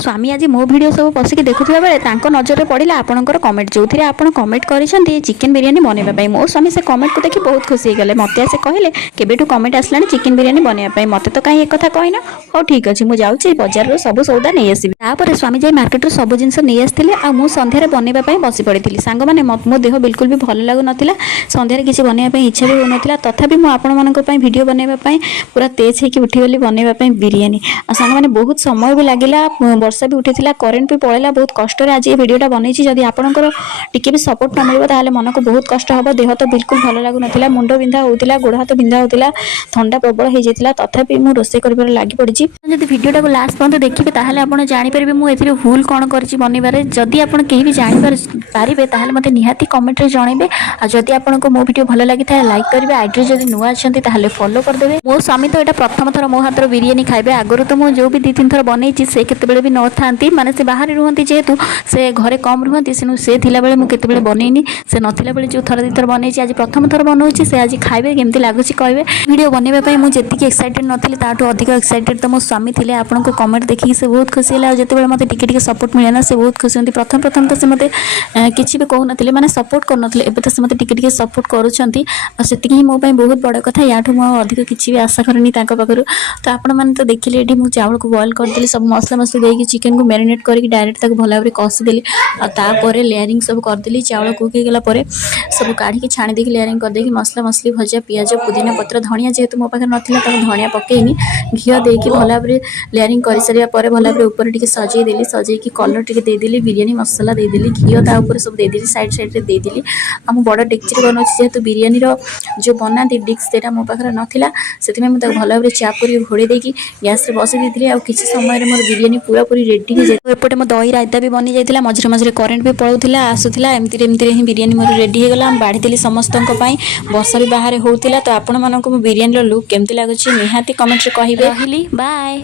स्वामी आज मो भिडियो सब बसिक देखुवा बेले नजर पड़ा आपंकर कमेंट जो थे आप कमेंट कर चिकेन बिरियानी बनवाई मो स्वामी से कमेंट को देखिए बहुत खुशी गले मत से कहले केबेठू कमेंट आसला चिकेन बिरियानी बनवाई मत तो कहीं एक कथा कहना हाँ ठीक अच्छे मुझे बजार सब सौदा नहीं आसपि स्वामी जाए मार्केट रू सब जिन नहीं आसते आ सन्धार बनवाई बसी पड़ी सांग मैंने मो देह बिल्कुल भी भल लगुन सन्धार किसी बनवाई इच्छा भी होना तथापि मुझे भिडियो बनवाई पूरा तेज होकर उठीगली बनवाई बिरियानी आ सांग मैंने बहुत समय भी लगे वर्षा भी उठी करेन्ट भी पड़ेगा बहुत कष्ट आज ये भिडियोटा बनई जदि आपंकर टिके भी सपोर्ट न मिले मन को बहुत कष्ट हम देह तो बिल्कुल भल लगुना मुंड बिंधा होता गोड़ हाथ बिंधा होता थंडा प्रबल हो जाता तथापि मुझे रोसे कर लगी पड़ी जब भिडियोटा को लास्ट पर्यंत देखिए ताहले आप जानीपर मुझे भूल कौन कर बनवार जदि आप कहीं भी जानीपारे ताहले मत निहाती कमेंट रे जनइबे जदि आपको मो भिडियो भल लगी था लाइक करेंगे आईडी जब नुआ अच्छा फॉलो करदे मो स्वामी तो यहाँ प्रथम थर मो हाथ बिरियानी खाइबे आगुरी तो मुझे जो भी 2-3 थर बनई से केतबेले भी न था माने से बाहर रुहति जेहेतु से घरे कम रुहति से थिला बेले मुझे केतबेले बनईनी से नथिला बेले जो थर 2 थर बनई आज प्रथम थर बनाऊँगी से आज खाइबे केमती लगुच कहे वीडियो बनवाई मुझे जी एक्साइटेड नथी ताठू अधिक एक्साइटेड तो मो स्वामी थे आपको कमेंट देखिए से बहुत खुशी है जिते मत टिके सपोर्ट मिले ना से बहुत खुशी होती प्रथम तो से मत किसी भी कहून मैंने सपोर्ट करनथिले एबे तो से मत टिके सपोर्ट करुँच ही मो बहुत बड़ कथा या अधिक किसी भी आशा करनी पाखु तो आपण मैंने तो देखिले ये मुझे चावल को बॉयल करदेली सब मसला मसली देकी चिकेन को मैरिनेट करके डायरेक्ट भल भाव में कषिदेली और लेयरिंग सब करदेली चावल कुक होगला सब काढ़ी छाणी देकी लेयरिंग करदेकी मसला मसली भजा पियाज पुदीना पत्र धनिया जेहेतु मो पाखे नाला धनिया पकईनी घी देकी भल भाव में लेयरिंग कर सारा भल भाव में ऊपर टे सजेदेली सजेकी कलर टे देदेली बिरियानी मसला देदेली घी ताऊपर सब देदेली साइड साइड रे देदेली आम बड़ डेक्ची बनाऊँ जेहेतु बिरियानी जो बनाती डिक्स से मो पाखे नाला से मुझे भल भाव में चाप कर घोड़े देकी गैस रे बसई देती आ किसी समय मोर बिरियानी पूरा पूरी रेडी हो एपटे मो दही रायता भी बनी जाता मझे मझे करेन्ट भी पड़ाला आसूला एमती ही बिरियानी मोर रेडी होगा बाढ़ी समस्त वर्षा भी बाहर होता तो आपण मानक बिरियानी लुक केमती लगुच निहाती कमेंट रे कहिबे। बाय।